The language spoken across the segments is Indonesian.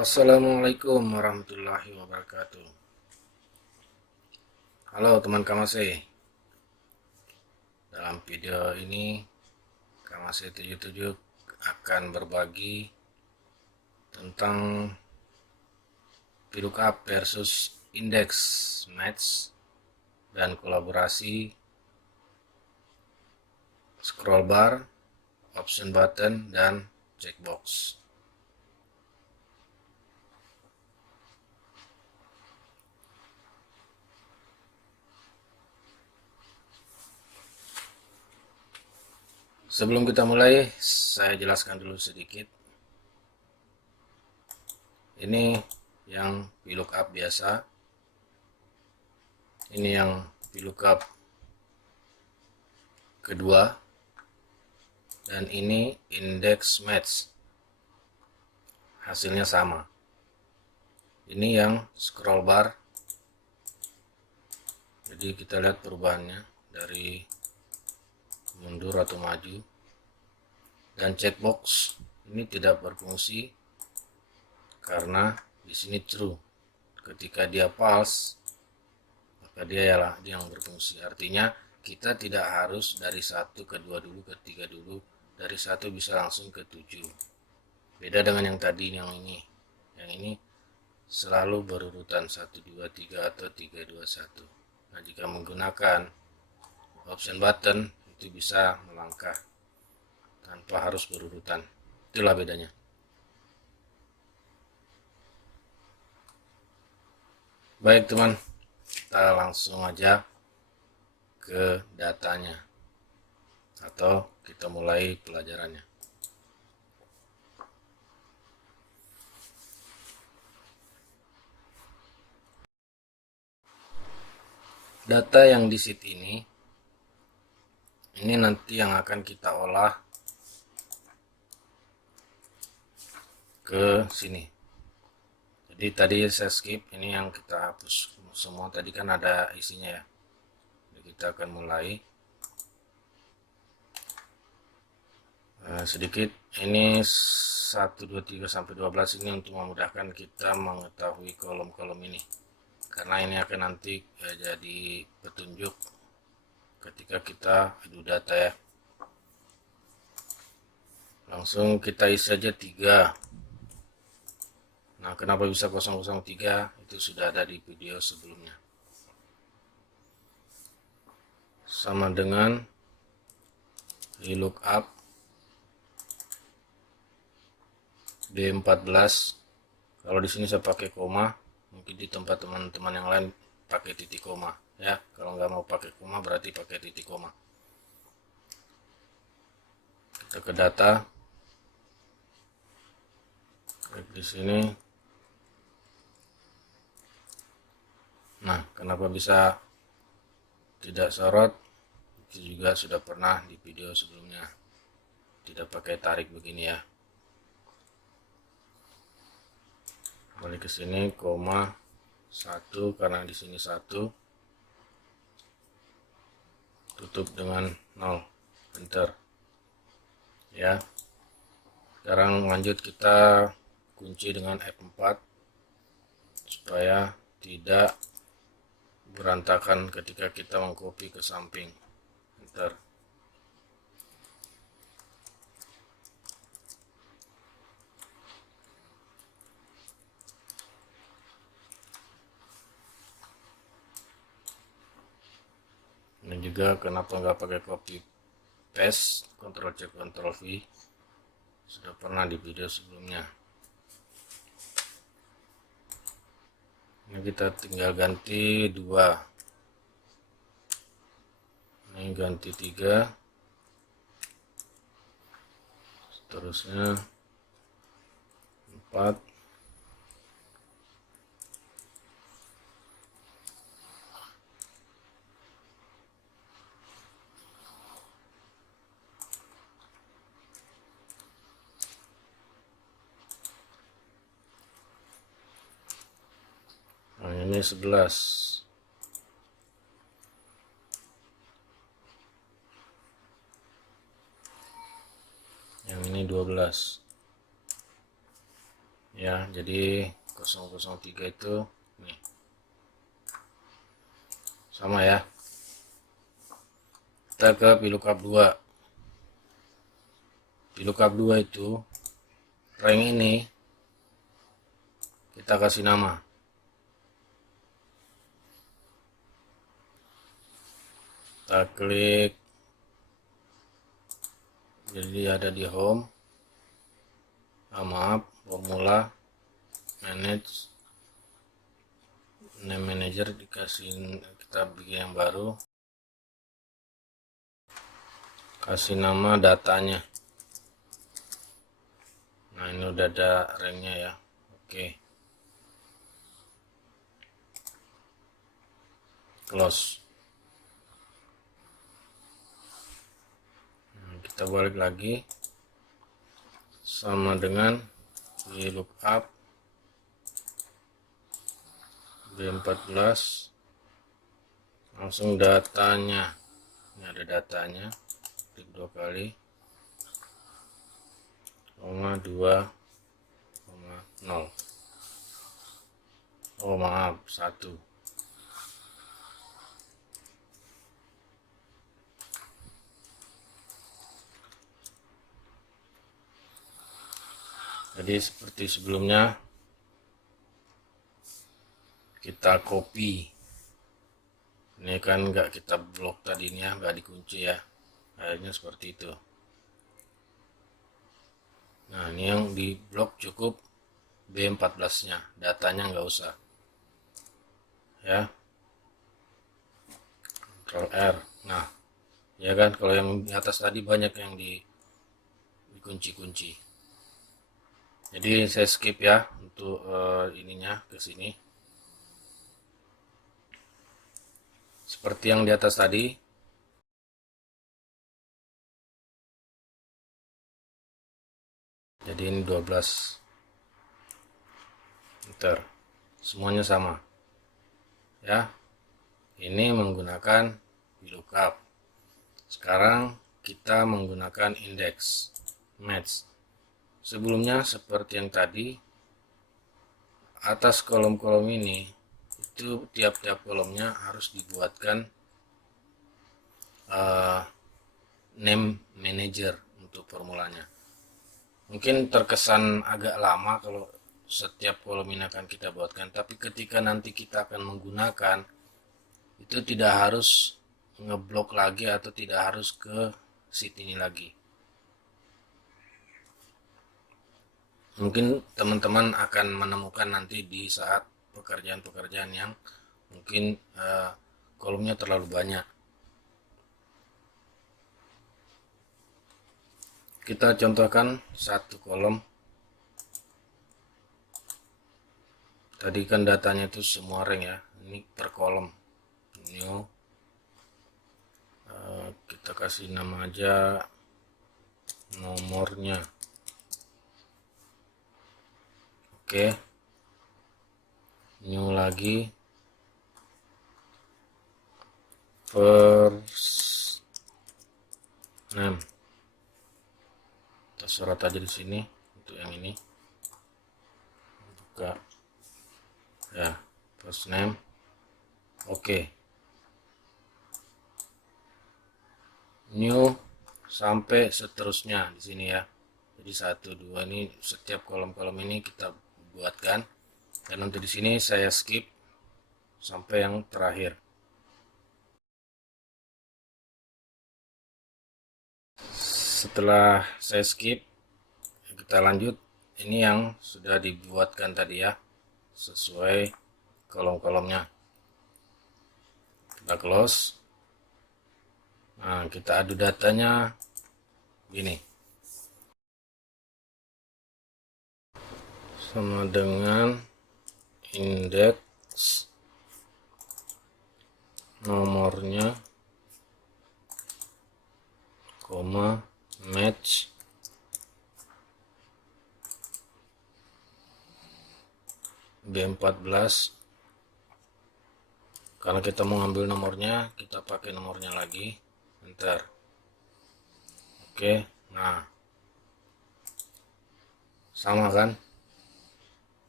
Assalamualaikum warahmatullahi wabarakatuh. Halo teman Kamase. Dalam video ini Kamase 77 akan berbagi tentang VLOOKUP versus index match dan kolaborasi scroll bar, option button, dan checkbox. Sebelum kita mulai, saya jelaskan dulu sedikit. Ini yang VLOOKUP biasa. Ini yang VLOOKUP kedua. Dan ini index match. Hasilnya sama. Ini yang scroll bar. Jadi kita lihat perubahannya dari mundur atau maju. Dan checkbox ini tidak berfungsi karena di sini true. Ketika dia false, maka dia ialah yang berfungsi. Artinya kita tidak harus dari 1 ke 2 dulu, ke 3 dulu. Dari 1 bisa langsung ke 7. Beda dengan yang tadi, yang ini. Yang ini selalu berurutan 1, 2, 3 atau 3, 2, 1. Nah, jika menggunakan option button itu bisa melangkah tanpa harus berurutan. Itulah bedanya. Baik teman, kita langsung aja ke datanya atau kita mulai pelajarannya. Data yang di sheet ini nanti yang akan kita olah ke sini. Jadi tadi saya skip, ini yang kita hapus semua, tadi kan ada isinya ya. Jadi kita akan mulai sedikit. Ini 1, 2, 3 sampai 12 ini untuk memudahkan kita mengetahui kolom-kolom ini, karena ini akan nanti jadi petunjuk ketika kita adu data ya. Langsung kita isi saja 3. Nah, kenapa bisa 003? Itu sudah ada di video sebelumnya. Sama dengan VLOOKUP D14. Kalau di sini saya pakai koma, mungkin di tempat teman-teman yang lain pakai titik koma ya. Kalau nggak mau pakai koma berarti pakai titik koma. Kita ke data. Klik di sini. Nah, kenapa bisa tidak sorot? Itu juga sudah pernah di video sebelumnya. Tidak pakai tarik begini ya. Balik ke sini, koma 1 karena di sini 1. Tutup dengan 0. Enter. Ya. Sekarang lanjut kita kunci dengan F4 supaya tidak berantakan ketika kita mengcopy ke samping. Enter. Ini juga kenapa nggak pakai copy paste, Ctrl C Ctrl V, sudah pernah di video sebelumnya. Ini kita tinggal ganti 2, ini ganti 3, seterusnya 4, nah ini 11, yang ini 12 ya. Jadi 003 itu nih sama ya. Kita ke VLOOKUP 2. VLOOKUP 2 itu rank ini kita kasih nama. Kita klik, jadi ada di home, maaf, formula, manage, name manager, dikasih, kita bikin yang baru, kasih nama datanya. Nah, ini udah ada ranknya ya. Oke, close. Nah, kita balik lagi sama dengan VLOOKUP B14, langsung datanya. Ini ada datanya, klik 2 kali, 2,0. Oh maaf, 1. Jadi seperti sebelumnya, kita copy. Ini kan nggak kita blok tadinya, nggak dikunci ya, akhirnya seperti itu. Nah, ini yang di blok cukup B14 nya, datanya nggak usah ya. Ctrl R. Nah ya kan, kalau yang di atas tadi banyak yang dikunci-kunci. Jadi saya skip ya untuk ininya ke sini. Seperti yang di atas tadi. Jadi ini 12. Enter. Semuanya sama. Ya. Ini menggunakan VLOOKUP. Sekarang kita menggunakan index match. Sebelumnya seperti yang tadi, atas kolom-kolom ini itu tiap-tiap kolomnya harus dibuatkan name manager untuk formulanya. Mungkin terkesan agak lama kalau setiap kolom ini akan kita buatkan, tapi ketika nanti kita akan menggunakan itu tidak harus ngeblok lagi atau tidak harus ke sheet ini lagi. Mungkin teman-teman akan menemukan nanti di saat pekerjaan-pekerjaan yang mungkin kolomnya terlalu banyak. Kita contohkan satu kolom. Tadi kan datanya itu semua rank ya, ini per kolom. New, kita kasih nama aja nomornya. Oke, new lagi, first name, kita surat aja di sini untuk yang ini. Buka ya, first name. Oke, new sampai seterusnya di sini ya. Jadi 1, 2 ini setiap kolom-kolom ini kita buatkan, dan untuk di sini saya skip sampai yang terakhir. Setelah saya skip, kita lanjut. Ini yang sudah dibuatkan tadi ya, sesuai kolom-kolomnya. Kita close. Nah, kita adu datanya gini, sama dengan indeks nomornya, koma, match B14. Karena kita mau ngambil nomornya, kita pakai nomornya lagi. Enter. Oke, nah sama kan,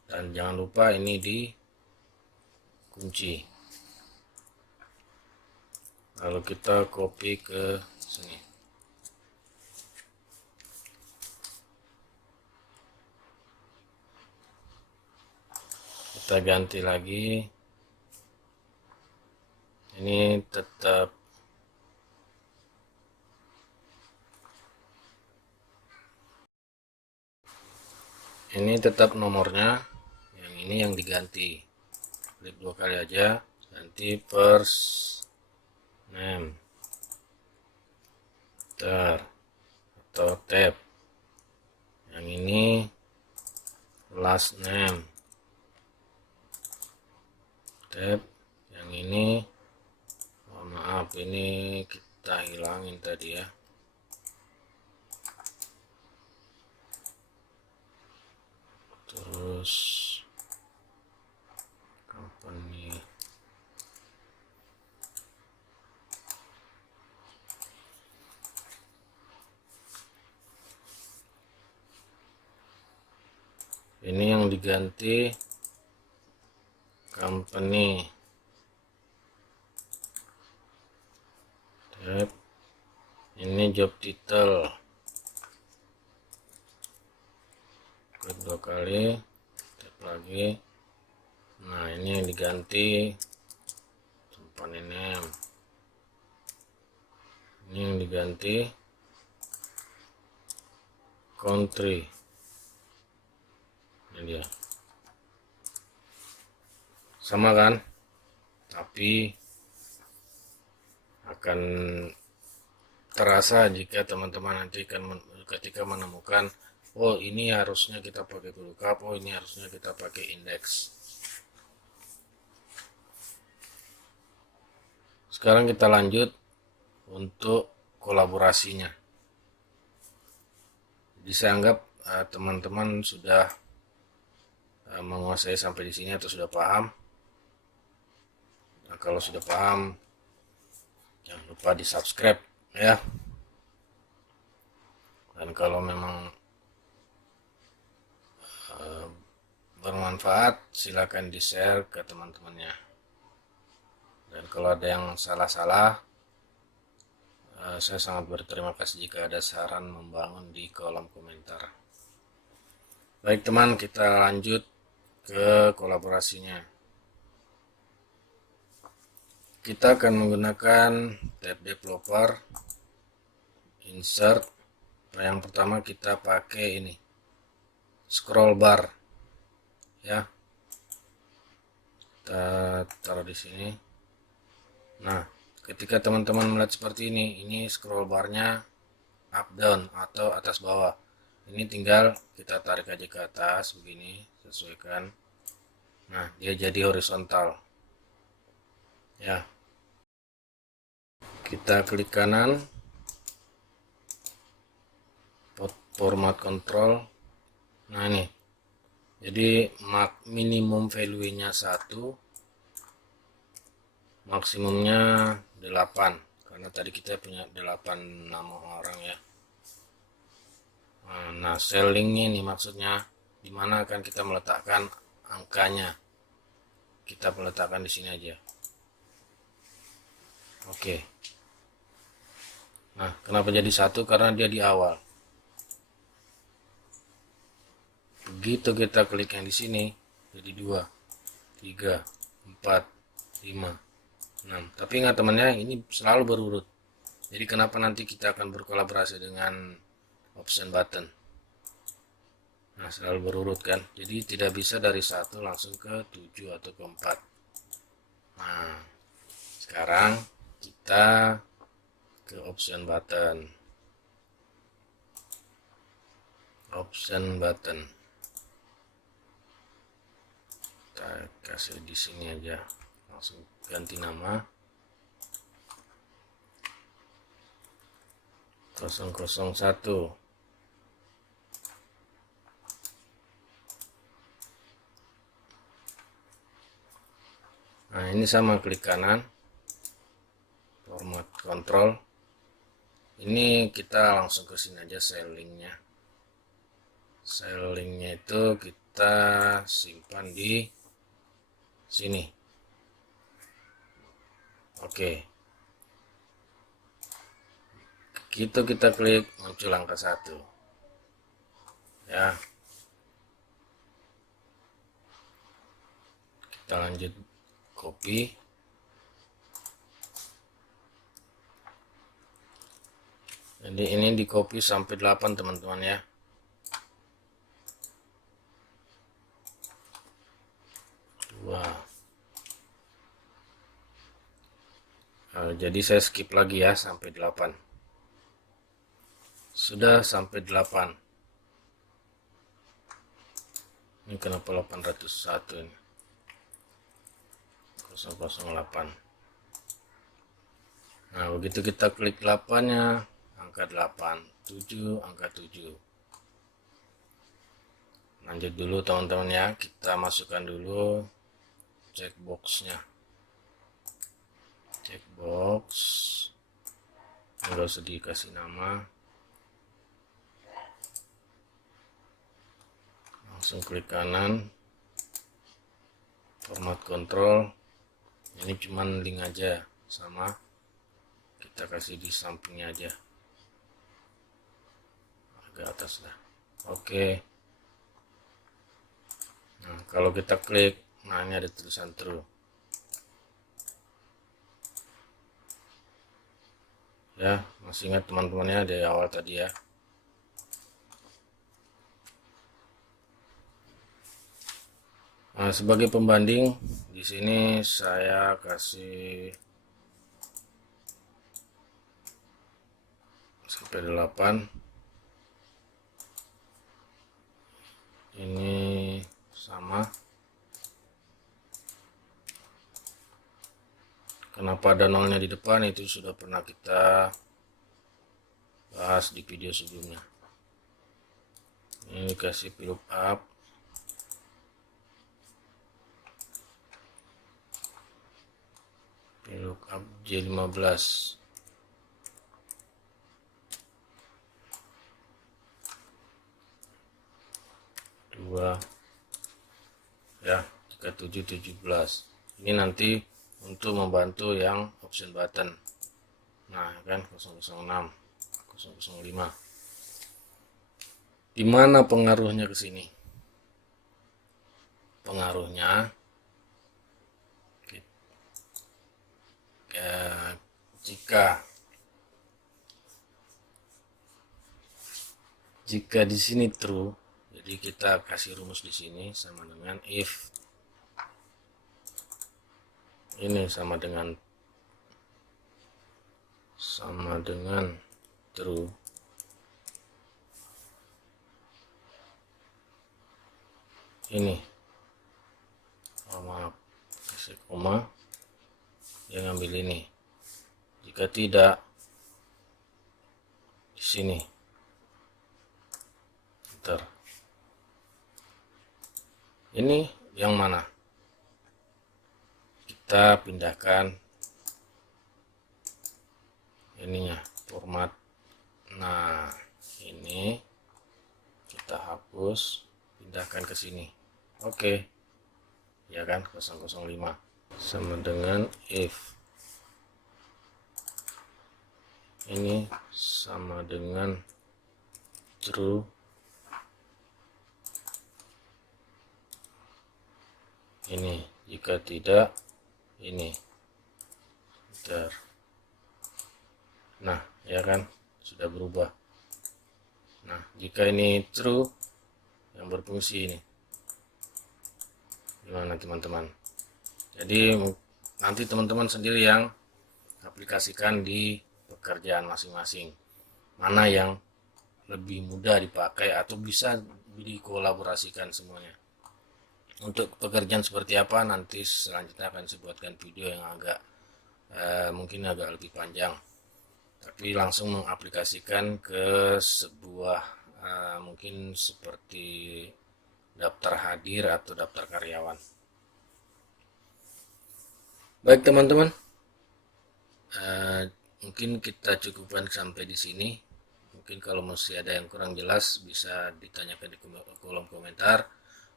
dan jangan lupa ini dikunci. Lalu kita copy ke sini. Kita ganti lagi. Ini tetap nomornya, yang ini yang diganti. Klik 2 kali aja, ganti first name atau tab. Yang ini last name tab. Yang ini maaf, ini kita hilangin tadi ya. Terus company, ini yang diganti company tab. Ini job title, klik 2 kali, tab lagi. Nah, ini yang diganti company name, ini yang diganti country. Ini dia, sama kan, tapi akan terasa jika teman-teman nanti ketika menemukan, oh ini harusnya kita pakai VLOOKUP, oh ini harusnya kita pakai indeks. Sekarang kita lanjut untuk kolaborasinya. Jadi saya anggap teman-teman sudah menguasai sampai di sini atau sudah paham. Nah, kalau sudah paham, jangan lupa di subscribe ya. Dan kalau memang bermanfaat, silakan di share ke teman-temannya. Dan kalau ada yang salah-salah, saya sangat berterima kasih jika ada saran membangun di kolom komentar. Baik teman, kita lanjut ke kolaborasinya. Kita akan menggunakan tab developer, insert. Nah, yang pertama kita pakai ini, scroll bar ya. Kita taruh di sini. Nah, ketika teman-teman melihat seperti ini scroll barnya up down atau atas bawah. Ini tinggal kita tarik aja ke atas begini, sesuaikan. Nah, dia jadi horizontal ya. Kita klik kanan, format control. Nah ini, jadi minimum value-nya 1, maksimumnya 8, karena tadi kita punya 8 nama orang ya. Nah, cellingnya ini maksudnya dimana akan kita meletakkan angkanya. Kita meletakkan di sini aja. Oke. Nah, kenapa jadi 1? Karena dia di awal. Begitu kita klik yang di sini, jadi 2, 3, 4, 5, 6. Tapi ingat temannya, ini selalu berurut. Jadi kenapa nanti kita akan berkolaborasi dengan option button. Nah, selalu berurut kan. Jadi tidak bisa dari 1 langsung ke 7 atau ke 4. Nah, sekarang kita ke option button. Option button. Kita kasih di sini aja. Langsung ganti nama. 001. Nah, ini sama, klik kanan, format control. Ini kita langsung ke sini aja, cellingnya. Cellingnya itu kita simpan di sini. Oke, kita klik, muncul angka 1 ya. Kita lanjut copy. Jadi ini di copy sampai 8 teman-teman ya. Jadi saya skip lagi ya sampai 8. Sudah sampai 8. Ini kenapa 801 ini? 008. Nah, begitu kita klik 8-nya, angka 8, 7, angka 7. Lanjut dulu teman-teman ya, kita masukkan dulu checkboxnya. Checkbox, nggak usah dikasih nama, langsung klik kanan, format kontrol. Ini cuman link aja, sama kita kasih di sampingnya aja, agak atas lah. Oke. Nah, kalau kita klik, nah ini ada tulisan true ya. Masih ingat teman-temannya dari awal tadi ya. Nah, sebagai pembanding di sini saya kasih sampai 8. Ini sama. Kenapa ada nolnya di depan, itu sudah pernah kita bahas di video sebelumnya. Ini dikasih lookup. Lookup J15. Dua ya, 3717. Ini nanti untuk membantu yang option button. Nah kan 006, 005. Dimana pengaruhnya ke sini? Pengaruhnya jika di sini true, jadi kita kasih rumus di sini sama dengan if ini sama dengan true, ini maaf kasih koma, dia ngambil ini. Jika tidak, di sini enter. Ini yang mana? Kita pindahkan ininya, format. Nah, ini kita hapus, pindahkan ke sini. Oke. Ya kan, 005 sama dengan if ini sama dengan true, ini jika tidak ini enter. Nah ya kan, sudah berubah. Nah jika ini true, yang berfungsi ini gimana teman-teman? Jadi nanti teman-teman sendiri yang aplikasikan di pekerjaan masing-masing, mana yang lebih mudah dipakai atau bisa dikolaborasikan semuanya. Untuk pekerjaan seperti apa nanti selanjutnya akan saya buatkan video yang agak mungkin agak lebih panjang, tapi langsung mengaplikasikan ke sebuah mungkin seperti daftar hadir atau daftar karyawan. Baik teman-teman, mungkin kita cukupkan sampai di sini. Mungkin kalau masih ada yang kurang jelas bisa ditanyakan di kolom komentar,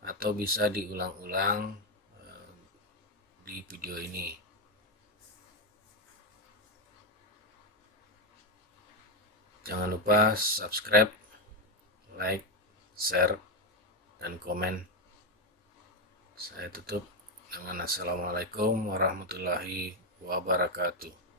atau bisa diulang-ulang di video ini. Jangan lupa subscribe, like, share, dan komen. Saya tutup dengan assalamualaikum warahmatullahi wabarakatuh.